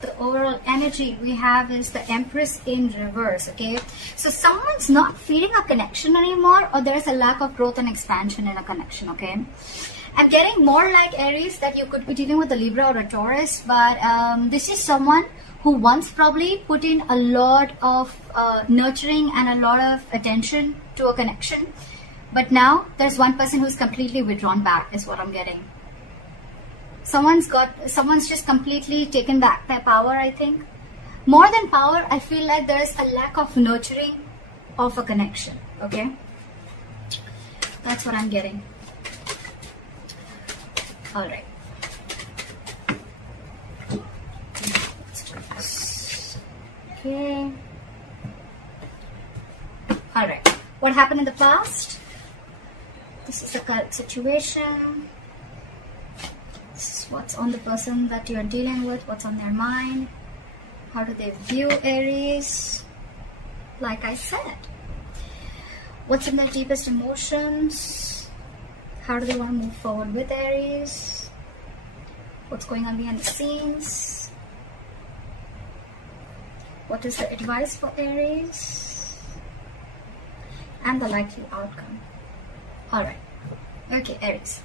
The overall energy we have is the Empress in reverse, okay? So someone's not feeling a connection anymore, or there's a lack of growth and expansion in a connection, okay? I'm getting more like Aries that you could be dealing with a Libra or a Taurus, but this is someone who once probably put in a lot of nurturing and a lot of attention to a connection, but now there's one person who's completely withdrawn back is what I'm getting. Someone's just completely taken back their power, I think. More than power, I feel like there's a lack of nurturing of a connection, okay? That's what I'm getting. All right. Let's do this. Okay. All right. What happened in the past? This is the current situation. This is what's on the person that you're dealing with, what's on their mind. How do they view Aries? Like I said. What's in their deepest emotions? How do they want to move forward with Aries? What's going on behind the scenes? What is the advice for Aries? And the likely outcome. Alright. Okay, Aries.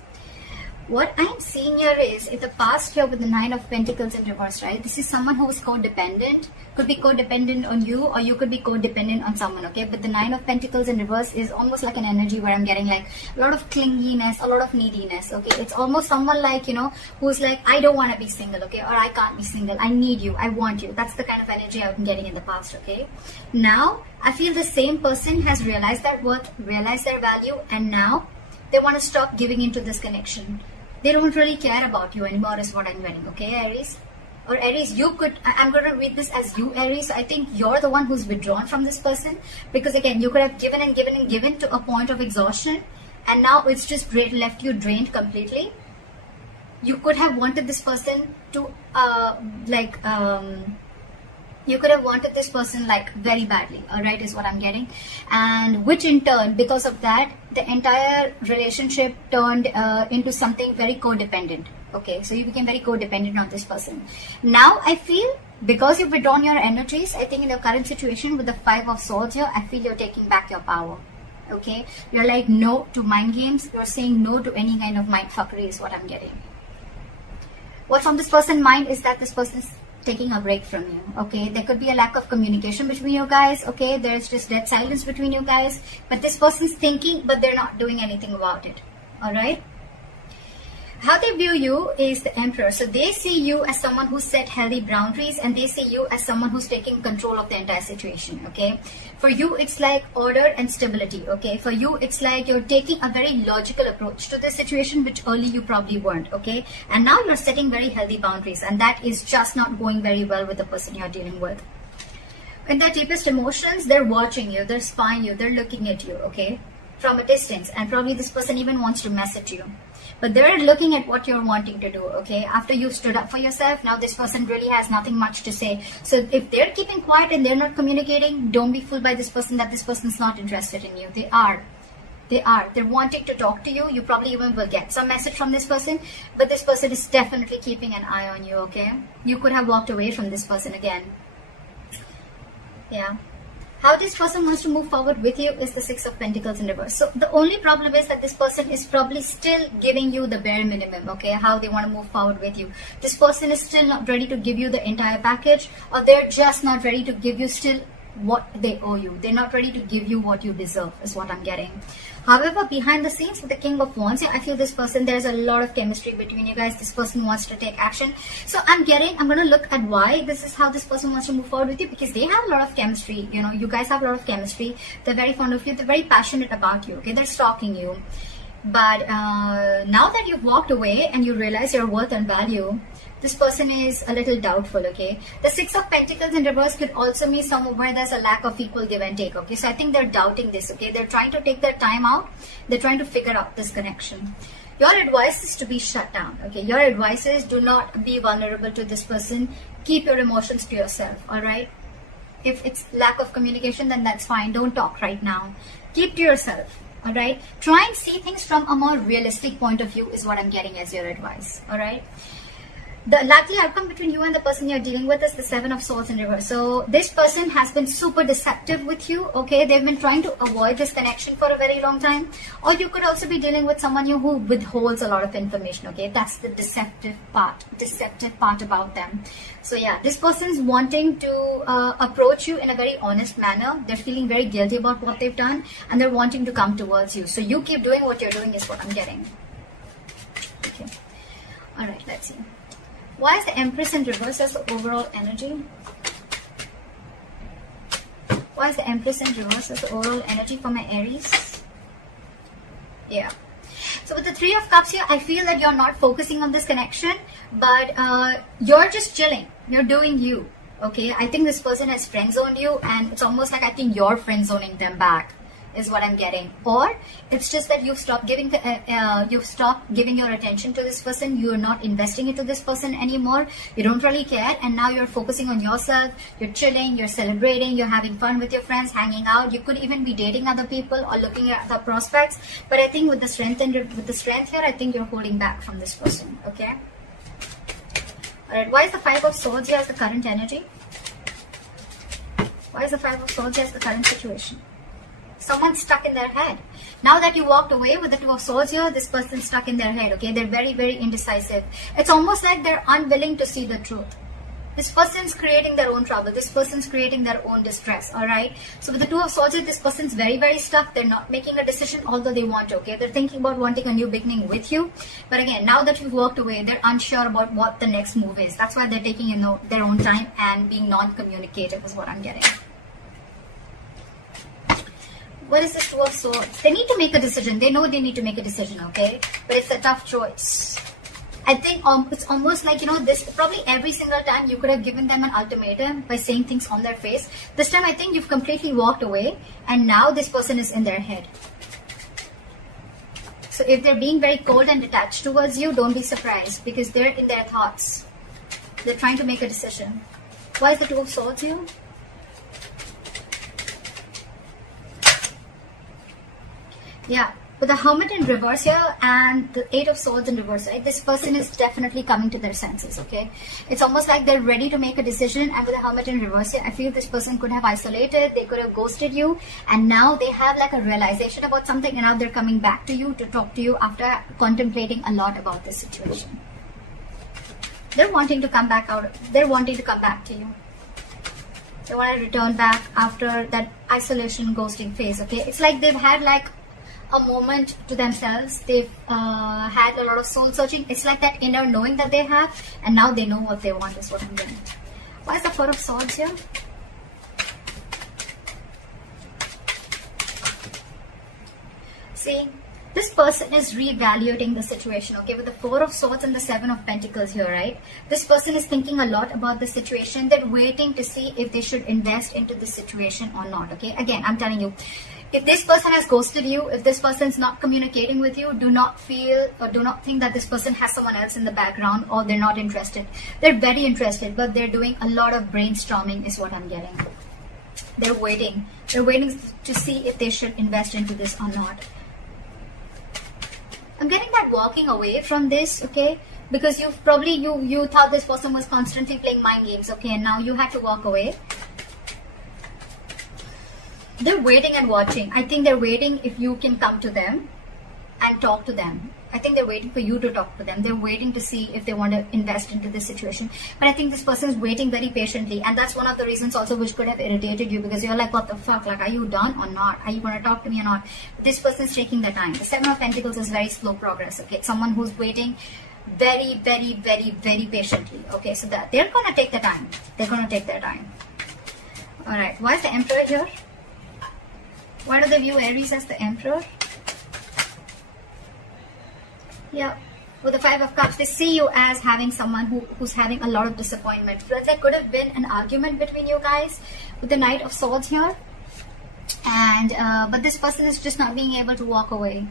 What I'm seeing here is, in the past here with the Nine of Pentacles in reverse, right? This is someone who is codependent. Could be codependent on you, or you could be codependent on someone, okay? But the Nine of Pentacles in reverse is almost like an energy where I'm getting like a lot of clinginess, a lot of neediness, okay? It's almost someone like, you know, who's like, I don't want to be single, okay? Or I can't be single. I need you. I want you. That's the kind of energy I've been getting in the past, okay? Now, I feel the same person has realized their worth, realized their value, and now they want to stop giving into this connection. They don't really care about you anymore is what I'm getting, okay, Aries? Or Aries, you could, I'm going to read this as you, Aries. I think you're the one who's withdrawn from this person, because again, you could have given and given and given to a point of exhaustion, and now it's just left you drained completely. You could have wanted this person to, you could have wanted this person like very badly, alright, is what I'm getting. And which in turn, because of that, the entire relationship turned into something very codependent. Okay, so you became very codependent on this person. Now I feel, because you've withdrawn your energies, I think in your current situation with the Five of Swords here, I feel you're taking back your power. Okay, you're like no to mind games. You're saying no to any kind of mind fuckery is what I'm getting. What's on this person's mind is that this person is taking a break from you, okay? There could be a lack of communication between you guys, okay? There's just dead silence between you guys, but this person's thinking, but they're not doing anything about it, all right? How they view you is the Emperor. So they see you as someone who set healthy boundaries, and they see you as someone who's taking control of the entire situation, okay? For you, it's like order and stability, okay? For you, it's like you're taking a very logical approach to this situation, which early you probably weren't, okay? And now you're setting very healthy boundaries, and that is just not going very well with the person you're dealing with. In their deepest emotions, they're watching you, they're spying you, they're looking at you, okay? From a distance, and probably this person even wants to message you. But they're looking at what you're wanting to do, okay? After you've stood up for yourself, now this person really has nothing much to say. So if they're keeping quiet and they're not communicating, don't be fooled by this person that this person's not interested in you. They are. They're wanting to talk to you. You probably even will get some message from this person, but this person is definitely keeping an eye on you, okay? You could have walked away from this person again. Yeah. How this person wants to move forward with you is the Six of Pentacles in reverse. So the only problem is that this person is probably still giving you the bare minimum, okay? How they want to move forward with you. This person is still not ready to give you the entire package, or they're just not ready to give you still what they owe you. They're not ready to give you what you deserve is what I'm getting. However, behind the scenes with the King of Wands, I feel this person, there's a lot of chemistry between you guys. This person wants to take action. So I'm going to look at why this is how this person wants to move forward with you, because they have a lot of chemistry. You know, you guys have a lot of chemistry. They're very fond of you. They're very passionate about you, okay? They're stalking you. But now that you've walked away and you realize your worth and value, this person is a little doubtful, okay? The Six of Pentacles in reverse could also mean somewhere where there's a lack of equal give and take, okay? So I think they're doubting this, okay? They're trying to take their time out. They're trying to figure out this connection. Your advice is to be shut down, okay? Your advice is do not be vulnerable to this person. Keep your emotions to yourself, all right? If it's lack of communication, then that's fine. Don't talk right now. Keep to yourself, all right? Try and see things from a more realistic point of view is what I'm getting as your advice, all right? The likely outcome between you and the person you're dealing with is the Seven of Swords in reverse. So this person has been super deceptive with you, okay? They've been trying to avoid this connection for a very long time. Or you could also be dealing with someone who withholds a lot of information, okay? That's the deceptive part about them. So yeah, this person's wanting to approach you in a very honest manner. They're feeling very guilty about what they've done, and they're wanting to come towards you. So you keep doing what you're doing is what I'm getting. Okay. All right, let's see. Why is the Empress in reverse as the overall energy? Why is the Empress in reverse as the overall energy for my Aries? Yeah. So with the Three of Cups here, I feel that you're not focusing on this connection, but you're just chilling. You're doing you. Okay. I think this person has friend zoned you, and it's almost like I think you're friend zoning them back, is what I'm getting. Or it's just that you've stopped giving your attention to this person. You're not investing into this person anymore. You don't really care, and now you're focusing on yourself. You're chilling, you're celebrating, you're having fun with your friends, hanging out. You could even be dating other people or looking at other prospects. But I think with the strength here, I think you're holding back from this person. Okay. All right. Why is the Five of Swords here as the current energy? Why is the Five of Swords here as the current situation? Someone's stuck in their head. Now that you walked away with the Two of Swords here, this person's stuck in their head, okay? They're very, very indecisive. It's almost like they're unwilling to see the truth. This person's creating their own trouble. This person's creating their own distress, all right? So with the Two of Swords here, this person's very, very stuck. They're not making a decision, although they want to, okay? They're thinking about wanting a new beginning with you. But again, now that you've walked away, they're unsure about what the next move is. That's why they're taking their own time and being non-communicative is what I'm getting. What is this Two of Swords? They need to make a decision. They know they need to make a decision, okay? But it's a tough choice. I think it's almost like, this probably every single time you could have given them an ultimatum by saying things on their face. This time I think you've completely walked away, and now this person is in their head. So if they're being very cold and detached towards you, don't be surprised, because they're in their thoughts. They're trying to make a decision. Why is the Two of Swords here? Yeah, with the Hermit in reverse here and the Eight of Swords in reverse, right? This person is definitely coming to their senses, okay? It's almost like they're ready to make a decision, and with the Hermit in reverse here, I feel this person could have isolated, they could have ghosted you, and now they have like a realization about something, and now they're coming back to you to talk to you after contemplating a lot about this situation. They're wanting to come back they're wanting to come back to you. They want to return back after that isolation ghosting phase, okay? It's like they've had like a moment to themselves. They've had a lot of soul searching. It's like that inner knowing that they have, and now they know what they want is what I'm getting. Why is the Four of Swords here? See, this person is reevaluating the situation, okay? With the Four of Swords and the Seven of Pentacles here, right? This person is thinking a lot about the situation. They're waiting to see if they should invest into this situation or not, okay? Again, I'm telling you, if this person has ghosted you, if this person is not communicating with you, do not feel or do not think that this person has someone else in the background or they're not interested. They're very interested, but they're doing a lot of brainstorming is what I'm getting. They're waiting. They're waiting to see if they should invest into this or not. I'm getting that walking away from this, okay? Because you've probably, you thought this person was constantly playing mind games, okay? And now you had to walk away. They're waiting and watching. I think they're waiting if you can come to them and talk to them. I think they're waiting for you to talk to them. They're waiting to see if they want to invest into this situation. But I think this person is waiting very patiently. And that's one of the reasons also which could have irritated you, because you're like, what the fuck? Like, are you done or not? Are you going to talk to me or not? But this person is taking their time. The Seven of Pentacles is very slow progress. Okay, it's someone who's waiting very, very, very, very patiently. Okay, so that they're going to take their time. They're going to take their time. All right. Why is the Emperor here? Why do they view Aries as the Emperor? Yeah, with the Five of Cups, they see you as having someone who's having a lot of disappointment. There could have been an argument between you guys with the Knight of Swords here. And but this person is just not being able to walk away.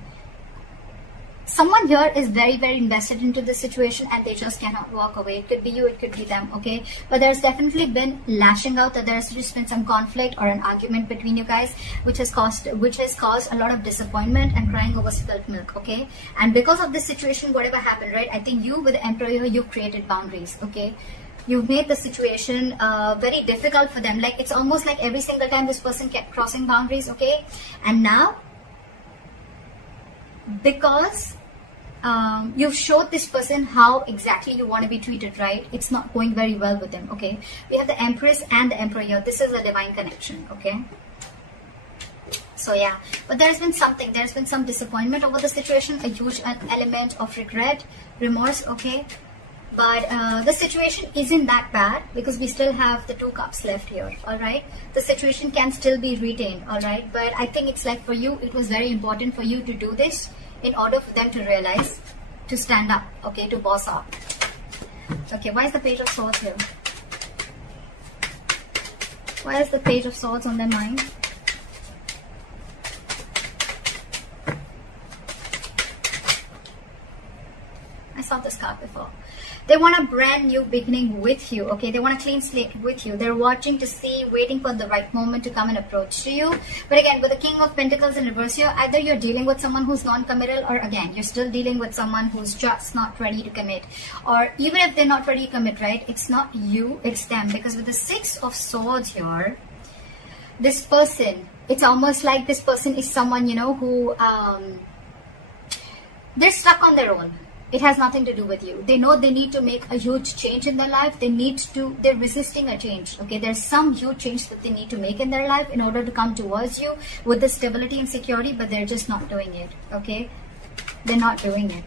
Someone here is very, very invested into this situation and they just cannot walk away. It could be you, it could be them, okay? But there's definitely been lashing out, that there's just been some conflict or an argument between you guys, which has caused a lot of disappointment and crying over spilt milk, okay? And because of this situation, whatever happened, right? I think you with the Emperor here, you created boundaries, okay? You've made the situation very difficult for them. Like, it's almost like every single time this person kept crossing boundaries, okay? And now, because you've showed this person how exactly you want to be treated, right? It's not going very well with them, okay? We have the Empress and the Emperor here. This is a divine connection, okay? So yeah, but there's been some disappointment over the situation, a huge element of regret, remorse, okay? But the situation isn't that bad because we still have the 2 cups left here, all right? The situation can still be retained, all right? But I think it's like for you, it was very important for you to do this in order for them to realize, to stand up, okay, to boss up. Okay, why is the Page of Swords here? Why is the Page of Swords on their mind? I saw this card before. They want a brand new beginning with you, okay? They want a clean slate with you. They're watching to see, waiting for the right moment to come and approach to you. But again, with the King of Pentacles in reverse here, either you're dealing with someone who's non-committal, or again, you're still dealing with someone who's just not ready to commit. Or even if they're not ready to commit, right? It's not you, it's them. Because with the 6 of Swords here, this person, it's almost like this person is someone, you know, who, they're stuck on their own. It has nothing to do with you. They know they need to make a huge change in their life. They're resisting a change, okay? There's some huge change that they need to make in their life in order to come towards you with the stability and security, but they're just not doing it, okay? They're not doing it.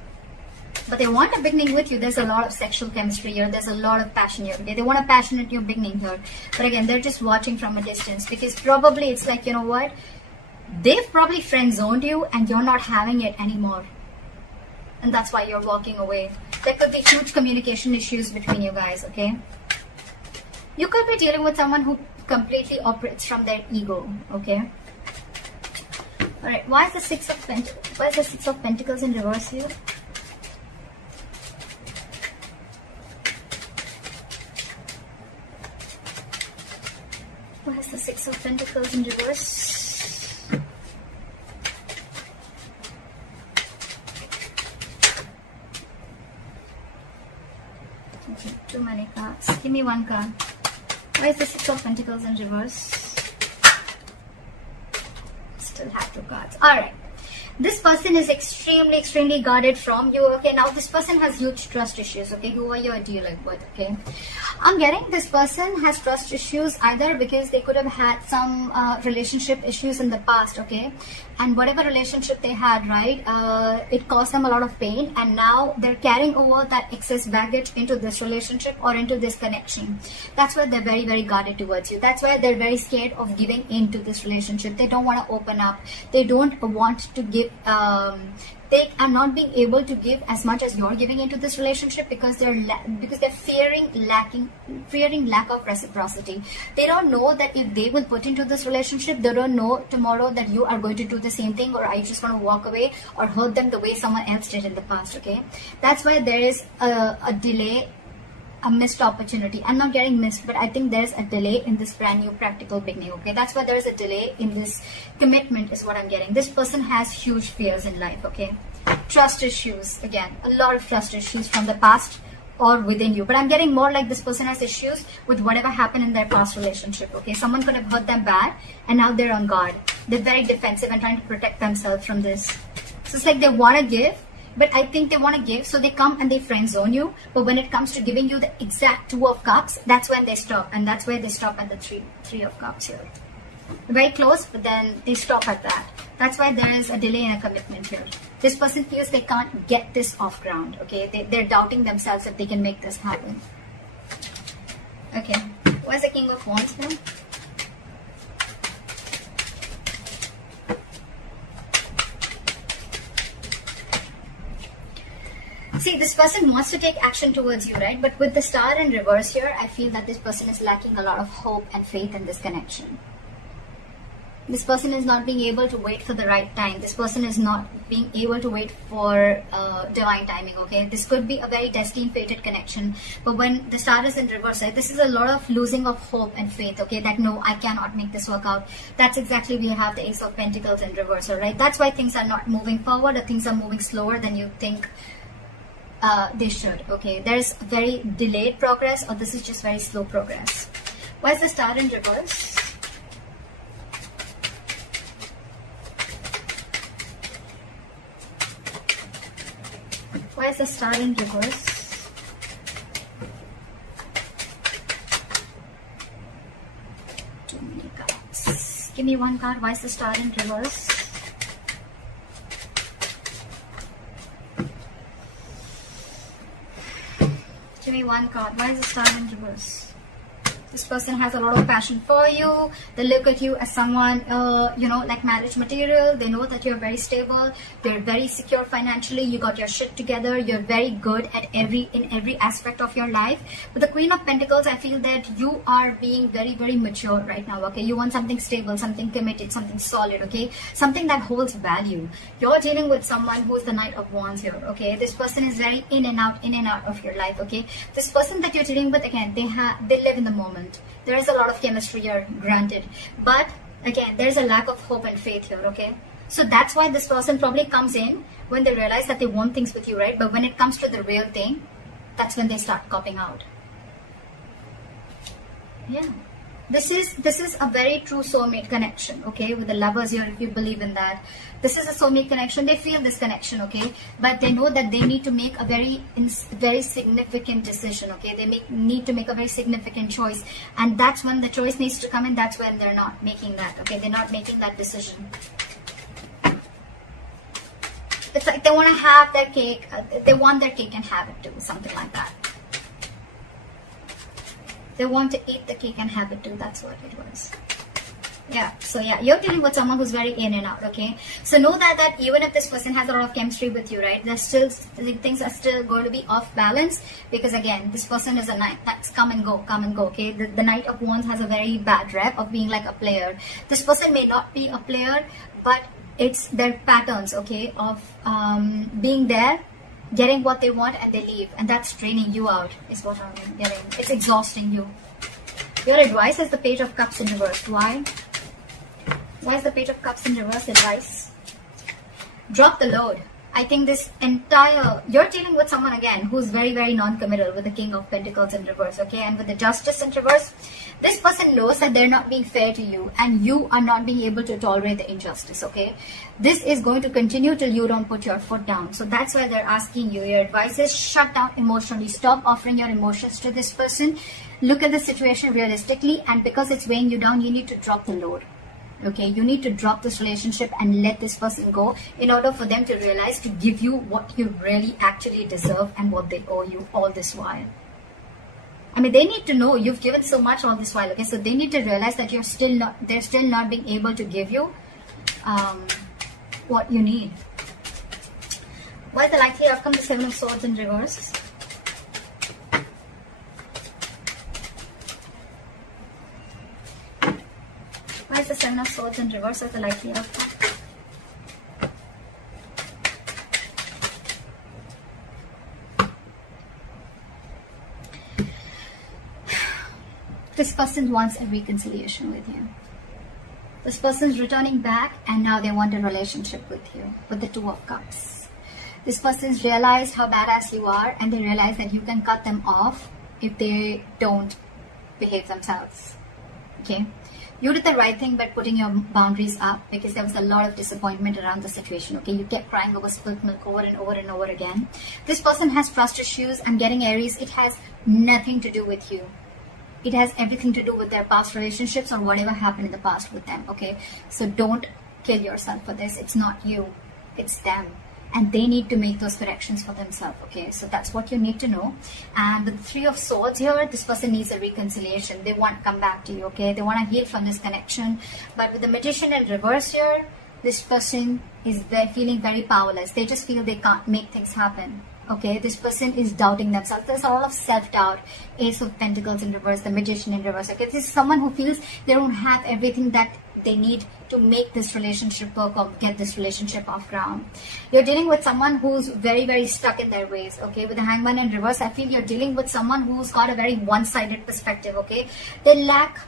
But they want a beginning with you. There's a lot of sexual chemistry here. There's a lot of passion here, okay? They want a passionate new beginning here. But again, they're just watching from a distance because probably it's like, you know what? They've probably friend-zoned you and you're not having it anymore. And that's why you're walking away. There could be huge communication issues between you guys, okay? You could be dealing with someone who completely operates from their ego, okay? Alright, why is the Six of Pentacles in reverse here? Why is the Six of Pentacles in reverse? Too many cards. Give me one card. Why is the Six of Pentacles in reverse? Still have 2 cards. Alright. This person is extremely guarded from you, okay? Now this person has huge trust issues, okay? Who are you dealing with, okay? I'm getting this person has trust issues either because they could have had some relationship issues in the past, okay? And whatever relationship they had, right, it caused them a lot of pain, and now they're carrying over that excess baggage into this relationship or into this connection. That's why they're very guarded towards you. That's why they're very scared of giving into this relationship. They don't want to open up. They don't want to give they are not being able to give as much as you're giving into this relationship because they're fearing lack of reciprocity. They don't know that if they will put into this relationship, they don't know tomorrow that you are going to do the same thing, or are you just going to walk away or hurt them the way someone else did in the past, okay? That's why there is a delay, a missed opportunity. I'm not getting missed, but I think there's a delay in this brand new practical beginning, okay? That's why there's a delay in this commitment is what I'm getting. This person has huge fears in life, okay? Trust issues, again, a lot of trust issues from the past or within you. But I'm getting more like this person has issues with whatever happened in their past relationship, okay? Someone could have hurt them bad and now they're on guard. They're very defensive and trying to protect themselves from this. So it's like they want to give, but I think they want to give, so they come and they friend zone you. But when it comes to giving you the exact 2 of Cups, that's when they stop. And that's where they stop at the three of Cups here. Very close, but then they stop at that. That's why there is a delay in a commitment here. This person feels they can't get this off ground, okay? They're doubting themselves if they can make this happen. Okay, where's the King of Wands now? See, this person wants to take action towards you, right? But with the Star in reverse here, I feel that this person is lacking a lot of hope and faith in this connection. This person is not being able to wait for the right time. This person is not being able to wait for divine timing, okay? This could be a very destined, fated connection. But when the star is in reverse, right, this is a lot of losing of hope and faith, okay? That no, I cannot make this work out. That's exactly we have the Ace of Pentacles in reverse, all right? That's why things are not moving forward, or things are moving slower than you think they should, okay? There's very delayed progress, or this is just very slow progress. Why is the star in reverse? Why is the star in reverse? Too many cards. Give me one card. Why is the star in reverse? Give me one card. Why is the star in reverse? This person has a lot of passion for you. They look at you as someone, you know, like marriage material. They know that you're very stable. You're very secure financially. You got your shit together. You're very good at in every aspect of your life. With the Queen of Pentacles, I feel that you are being very, very mature right now, okay? You want something stable, something committed, something solid, okay? Something that holds value. You're dealing with someone who's the Knight of Wands here, okay? This person is very in and out of your life, okay? This person that you're dealing with, again, they live in the moment. There is a lot of chemistry here, granted, but again, there's a lack of hope and faith here, okay? So that's why this person probably comes in when they realize that they want things with you, right? But when it comes to the real thing, that's when they start copping out. Yeah. This is a very true soulmate connection, okay? With the lovers here, if you believe in that. This is a soulmate connection. They feel this connection, okay? But they know that they need to make a very significant decision, okay? They need to make a very significant choice. And that's when the choice needs to come in. That's when they're not making that, okay? They're not making that decision. It's like they want to have their cake. They want their cake and have it too, something like that. They want to eat the cake and have it too. That's what it was. Yeah. So yeah, you're dealing with someone who's very in and out, okay? So know that even if this person has a lot of chemistry with you, right, there's still, things are still going to be off balance, because again, this person is a knight that's come and go, okay? The Knight of Wands has a very bad rep of being like a player. This person may not be a player, but it's their patterns, okay, of being there, getting what they want, and they leave, and that's draining you out, is what I'm getting. It's exhausting you. Your advice is the Page of Cups in reverse. Why? Why is the Page of Cups in reverse advice? Drop the load. I think this entire, you're dealing with someone again who's very, very non-committal, with the King of Pentacles in reverse, okay? And with the Justice in reverse, this person knows that they're not being fair to you, and you are not being able to tolerate the injustice, okay? This is going to continue till you don't put your foot down. So that's why they're asking you. Your advice is shut down emotionally. Stop offering your emotions to this person. Look at the situation realistically, and because it's weighing you down, you need to drop the load. Okay, you need to drop this relationship and let this person go, in order for them to realize to give you what you really actually deserve and what they owe you all this while. I mean, they need to know you've given so much all this while, okay? So they need to realize that they're still not being able to give you what you need. What is the likely outcome? The Seven of Swords in reverse. Why is the Seven of Swords in reverse as the likely outcome? This person wants a reconciliation with you. This person's returning back, and now they want a relationship with you, with the Two of Cups. This person's realized how badass you are, and they realize that you can cut them off if they don't behave themselves. Okay? You did the right thing by putting your boundaries up, because there was a lot of disappointment around the situation, okay? You kept crying over spilt milk over and over and over again. This person has trust issues. I'm getting Aries. It has nothing to do with you. It has everything to do with their past relationships or whatever happened in the past with them, okay? So don't kill yourself for this. It's not you. It's them. And they need to make those corrections for themselves, okay? So that's what you need to know. And with the Three of Swords here, this person needs a reconciliation. They want to come back to you, okay? They want to heal from this connection. But with the Magician in reverse here, this person is feeling very powerless. They just feel they can't make things happen. Okay, this person is doubting themselves. There's a lot of self-doubt. Ace of Pentacles in reverse, the Magician in reverse. Okay, this is someone who feels they don't have everything that they need to make this relationship work or get this relationship off ground. You're dealing with someone who's very, very stuck in their ways. Okay, with the Hangman in reverse, I feel you're dealing with someone who's got a very one-sided perspective. Okay, they lack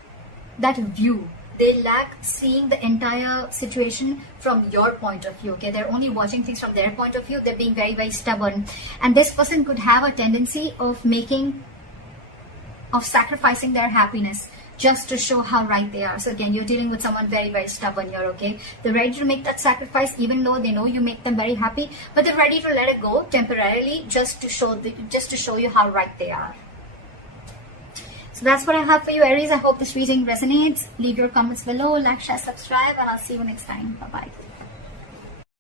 that view. They lack seeing the entire situation from your point of view. Okay, they're only watching things from their point of view. They're being very, very stubborn, and this person could have a tendency of sacrificing their happiness just to show how right they are. So again, you're dealing with someone very, very stubborn here. Okay, they're ready to make that sacrifice, even though they know you make them very happy, but they're ready to let it go temporarily just to show you how right they are. So that's what I have for you, Aries. I hope this reading resonates. Leave your comments below, like, share, subscribe, and I'll see you next time. Bye-bye.